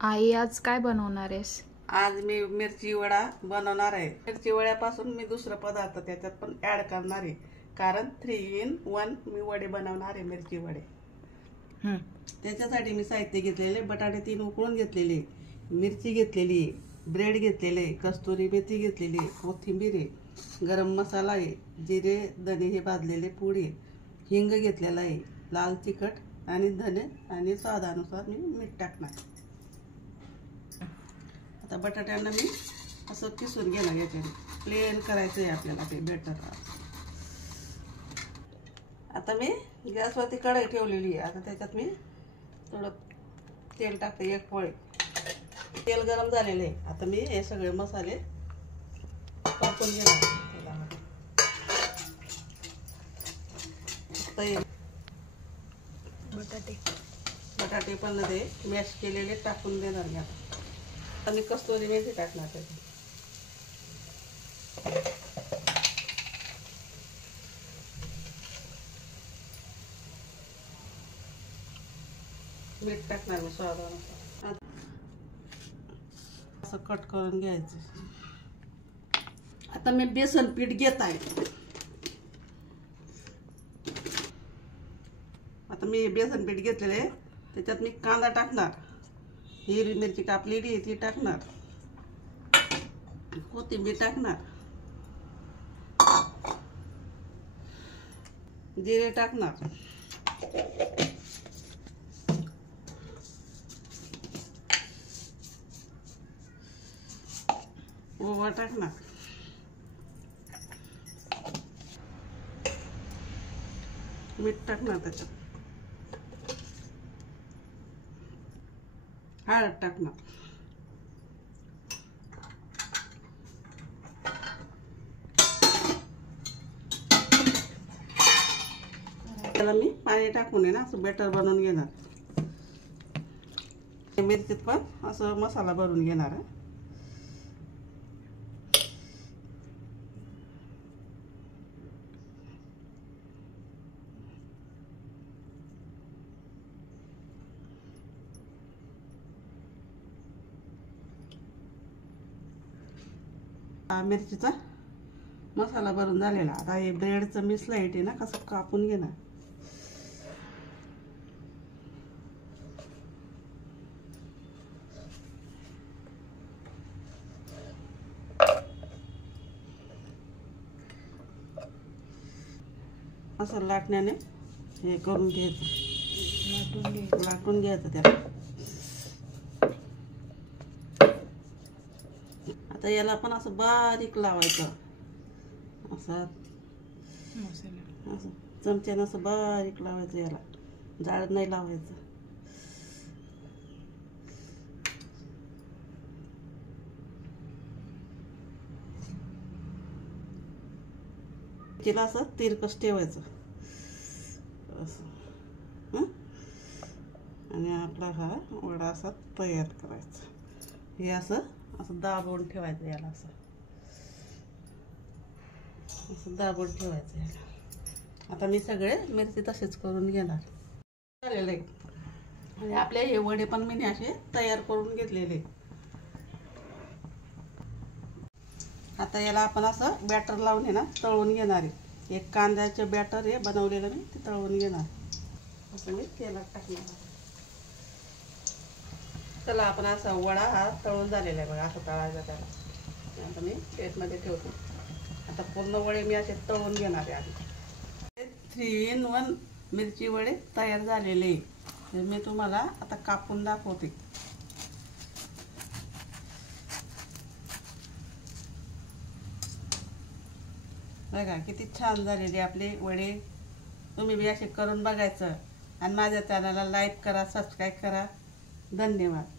आई आज काय बनवणार आहेस? आज मी मिरची वडा बनवणार आहे। मिरची वड्यापासून मी दुसरा पदार्थ त्याच्यात पण ऍड करणार आहे, कारण 3 in 1 मी वडे बनवणार आहे, मिरची वडे। त्याच्यासाठी मी साहित्य घेतलेले, बटाटे 3 उकळून घेतलेले, मिरची घेतलेली, ब्रेड घेतलेले, कस्तुरी मेथी घेतलेली, कोथिंबीर आहे, गरम मसाला आहे, जिरे धने हे भाजलेले पूड आहे, हिंग घेतलेला आहे, लाल तिखट आणि धने आणि स्वादानुसार मी मीठ टाकणार। आता बटाट्यांना मी असं किसून घेणार, याच्याने प्लेन करायचं आहे आपल्याला ते बेटर। आता मी गॅसवरती कढई ठेवलेली आहे। आता त्याच्यात मी थोडं तेल टाकते, 1 पोळी। तेल गरम झालेले आहे। आता मी हे सगळे मसाले टाकून घेणार तेलामध्ये। बटाटे पण ते मॅश केलेले टाकून देणार मी। आता मी कस्तुरी मेथी टाकणार त्याच्यात, मीठ टाकणार मी स्वादानुसार। असं कट करून घ्यायचं। आता मी बेसन पीठ घेत आहे। आता मी बेसन पीठ घेतलेले, त्याच्यात मी कांदा टाकणार, हिरवी मिरची कापलेली ती टाकणार, कोथिंबीर टाकणार, जिरे टाकणार, ओवा टाकणार, मीठ टाकणार, त्याच्यात हळद टाकणार, त्याला मी पाणी टाकून आहे ना असं बॅटर बनवून घेणार। मिरचीत पण असं मसाला भरून घेणार आहे। मिरचीचा मसाला भरून झालेला। आता हे ब्रेडचं मी स्लाइड आहे ना कसं कापून घेणार। असं लाटण्याने हे करून घ्यायचं, लाटून घ्यायचं त्याला। आता याला पण असं बारीक लावायचं, असं चमच्यानं असं बारीक लावायचं, याला जाड नाही लावायचं। तिला असं तिरकस ठेवायचं असं, आणि आपला हा वडा असा तयार करायचा। हे असं दाबून ठेवायचं, याला असं दाबून ठेवायचं याला। आता मी सगळे मिरची तसेच करून घेणार झालेले, आणि आपले हे वडे पण मी असे तयार करून घेतलेले। आता याला आपण असं बॅटर लावून आहे ना तळून घेणार आहे। एक कांद्याचे बॅटर हे बनवलेलं मी ते तळून घेणार, असं मी तेलात टाकणार। चला आपण असा वडा हा तळून झालेला आहे बघा, असं तळायचा त्याला। आता मी प्लेटमध्ये ठेवतो। आता पूर्ण वडे मी असे तळून घेणार आहे आधी। 3 in 1 मिरची वडे तयार झालेले, हे मी तुम्हाला आता कापून दाखवते। बघा किती छान झालेले आपले वडे। तुम्ही बी असे करून बघायचं, आणि माझ्या चॅनलला लाईक करा, सबस्क्राईब करा। धन्यवाद।